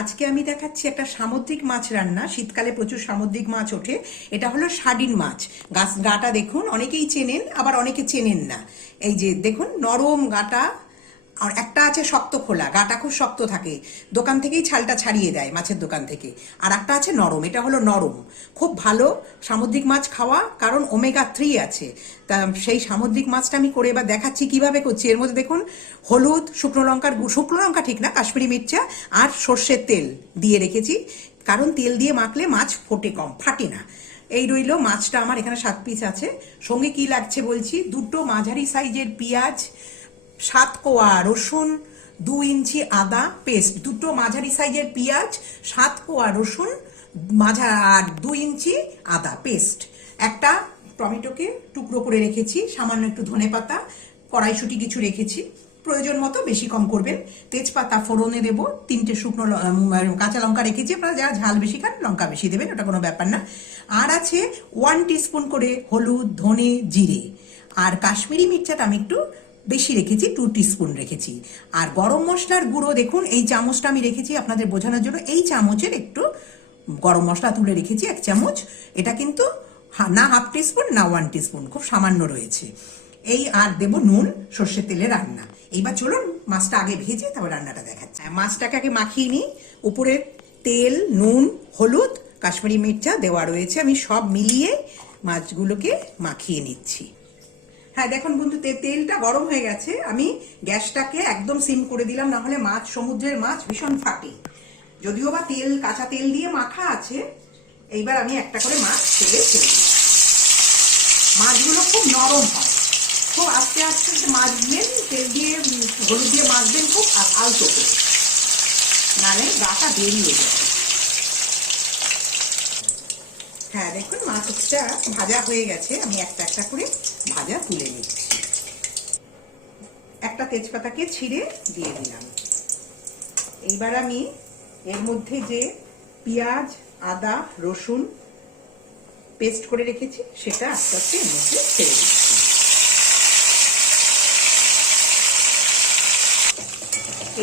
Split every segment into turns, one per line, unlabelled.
আজকে আমি দেখাচ্ছি একটা সামুদ্রিক মাছ রান্না। শীতকালে প্রচুর সামুদ্রিক মাছ ওঠে। এটা হলো সাডিন মাছ। গাছ গাটা দেখুন, অনেকেই চেনেন, আবার অনেকে চেনেন না। এই যে দেখুন, নরম গাটা আর একটা আছে শক্ত খোলা, গাটা খুব শক্ত থাকে। দোকান থেকেই ছালটা ছাড়িয়ে দেয় মাছের দোকান থেকে। আর একটা আছে নরম, এটা হলো নরম। খুব ভালো সামুদ্রিক মাছ খাওয়া, কারণ ওমেগা থ্রি আছে। তা সেই সামুদ্রিক মাছটা আমি করে এবার দেখাচ্ছি কীভাবে করছি। এর মধ্যে দেখুন, হলুদ, শুকনো লঙ্কার শুকনো লঙ্কা ঠিক না, কাশ্মীরি মির্চা আর সর্ষের তেল দিয়ে রেখেছি। কারণ তেল দিয়ে মাখলে মাছ ফোটে কম, ফাটে না। এই রইল মাছটা আমার এখানে সাত পিস আছে। সঙ্গে কি লাগছে বলছি, দুটো মাঝারি সাইজের পেঁয়াজ সাত কোয়া রসুন, দু ইঞ্চি আদা পেস্ট, দুটো মাঝারি সাইজের পেঁয়াজ, সাত কোয়া রসুন, মাঝা, আর দু ইঞ্চি আদা পেস্ট। একটা টমেটোকে টুকরো করে রেখেছি, সামান্য একটু ধনে পাতা, কড়াইশুটি কিছু রেখেছি। প্রয়োজন মতো বেশি কম করবেন। তেজপাতা ফোড়নে দেব, তিনটে শুকনো কাঁচা লঙ্কা রেখেছি। আপনারা যারা ঝাল বেশি খান, লঙ্কা বেশি দেবেন, ওটা কোনো ব্যাপার না। আর আছে ওয়ান টিস্পুন করে হলুদ, ধনে, জিরে। আর কাশ্মীরি মির্চাটা আমি একটু বেশি রেখেছি টু টিস্পুন রেখেছি। আর গরম মশলার গুঁড়ো দেখুন, এই চামচটা আমি রেখেছি আপনাদের বোঝানোর জন্য। এই চামচের একটু গরম মশলা তুলে রেখেছি, এক চামচ। এটা কিন্তু না হাফ টিস্পুন না ওয়ান টিস্পুন খুব সামান্য রয়েছে। এই আর দেব নুন, সর্ষের তেলে রান্না। এইবার চলুন, মাছটা আগে ভেজে তারপর রান্নাটা দেখাচ্ছি। মাছটাকে আগে মাখিয়ে নিই। উপরে তেল, নুন, হলুদ, কাশ্মীরি মির্চা দেওয়া রয়েছে। আমি সব মিলিয়ে মাছগুলোকে মাখিয়ে নিচ্ছি। হ্যাঁ দেখুন বন্ধু তেলটা গরম হয়ে গেছে। আমি গ্যাসটাকে একদম সিম করে দিলাম, না হলে মাছ, সমুদ্রের মাছ ভীষণ ফাটে। যদিও বা তেল, কাঁচা তেল দিয়ে মাখা আছে, এইবার আমি একটা করে মাছ ছেড়ে দিই। মাছগুলো খুব নরম হয়। খুব আস্তে আস্তে মাছবেন তেল দিয়ে হলুদ দিয়ে মাছবেন, খুব আলতো করে। নালে গাটা বেরিয়ে যাবে। হ্যাঁ দেখুন মাছটা ভাজা হয়ে গেছে। আমি একটা একটা করে ভাজা তুলে নিচ্ছি। একটা তেজপাতাকে ছিঁড়ে দিয়ে দিলাম। এইবার আমি এর মধ্যে যে পেঁয়াজ, আদা, রসুন পেস্ট করে রেখেছি, সেটা আস্তে আস্তে এর মধ্যে ছেড়ে দিচ্ছি।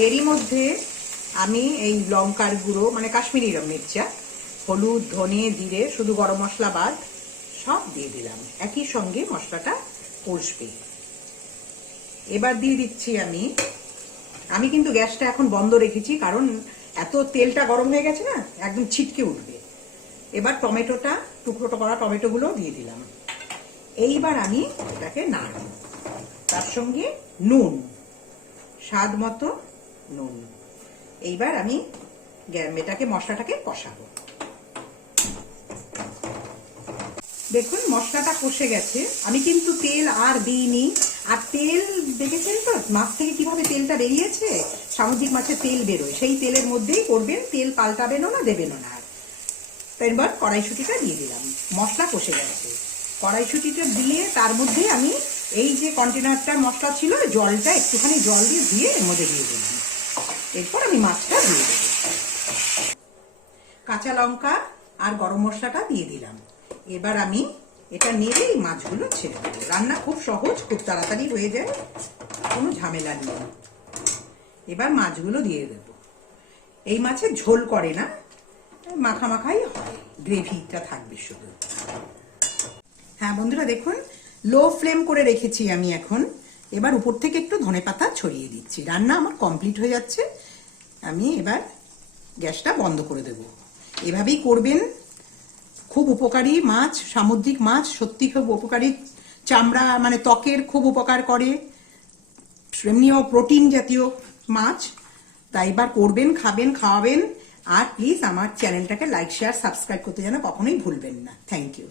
এরই মধ্যে আমি এই লঙ্কার গুঁড়ো মানে কাশ্মীরি মির্চা হলুদ, ধনে, জিরে, শুধু গরম মশলা বাদ, সব দিয়ে দিলাম। একই সঙ্গে মশলাটা কষবে। এবার দিয়ে দিচ্ছি আমি। আমি কিন্তু গ্যাসটা এখন বন্ধ রেখেছি, কারণ এত তেলটা গরম হয়ে গেছে না, একদম ছিটকে উঠবে। এবার টমেটোটা, টুকরোটা করা টমেটোগুলো দিয়ে দিলাম। এইবার আমি এটাকে নাড়ব। তার সঙ্গে নুন, স্বাদ মতো নুন। এইবার আমি এটাকে মশলাটাকে কষাবো। দেখুন, মশলাটা কষে গেছে। আমি কিন্তু তেল আর দিইনি। আর তেল, দেখেছেন তো? মাছ থেকে কীভাবে তেলটা বেরিয়েছে? সামুদ্রিক মাছের তেল বেরোয়। সেই তেলের মধ্যেই করবেন, তেল পাল্টাবেনও না, দেবেনও না। আর কড়াইশুটিটা দিয়ে দিলাম। মশলা কষে গেছে। কড়াইশুটিটা দিয়ে তার মধ্যে আমি এই যে কন্টেনারটার মশলা ছিল, জলটা একটুখানি জল দিয়ে ধুয়ে এর মধ্যে দিয়ে দিলাম। এরপর আমি মাছটা দিয়ে দেবো। কাঁচা লঙ্কা আর গরম মশলাটা দিয়ে দিলাম। এবার আমি এটা নেড়ে এই মাছগুলো ছেড়ে দেবো। রান্না খুব সহজ, খুব তাড়াতাড়ি হয়ে যায়, কোনো ঝামেলা নেই। এবার মাছগুলো দিয়ে দেব। এই মাছের ঝোল করে না মাখা মাখাই হয়, গ্রেভিটা থাকবে শুধু। হ্যাঁ বন্ধুরা, দেখুন, লো ফ্লেম করে রেখেছি আমি এখন। এবার উপর থেকে একটু ধনেপাতা ছড়িয়ে দিচ্ছি। রান্না আমার কমপ্লিট হয়ে যাচ্ছে। আমি এবার গ্যাসটা বন্ধ করে দেব। এভাবেই করবেন খুব উপকারী মাছ, সামুদ্রিক মাছ, সত্যি খুব উপকারী। চামড়া মানে ত্বকের খুব উপকার করে। এমনিও প্রোটিন জাতীয় মাছ। তাই এবার করবেন, খাবেন, খাওয়াবেন। আর প্লিজ আমার চ্যানেলটাকে লাইক শেয়ার সাবস্ক্রাইব করতে যেন কখনোই ভুলবেন না। Thank you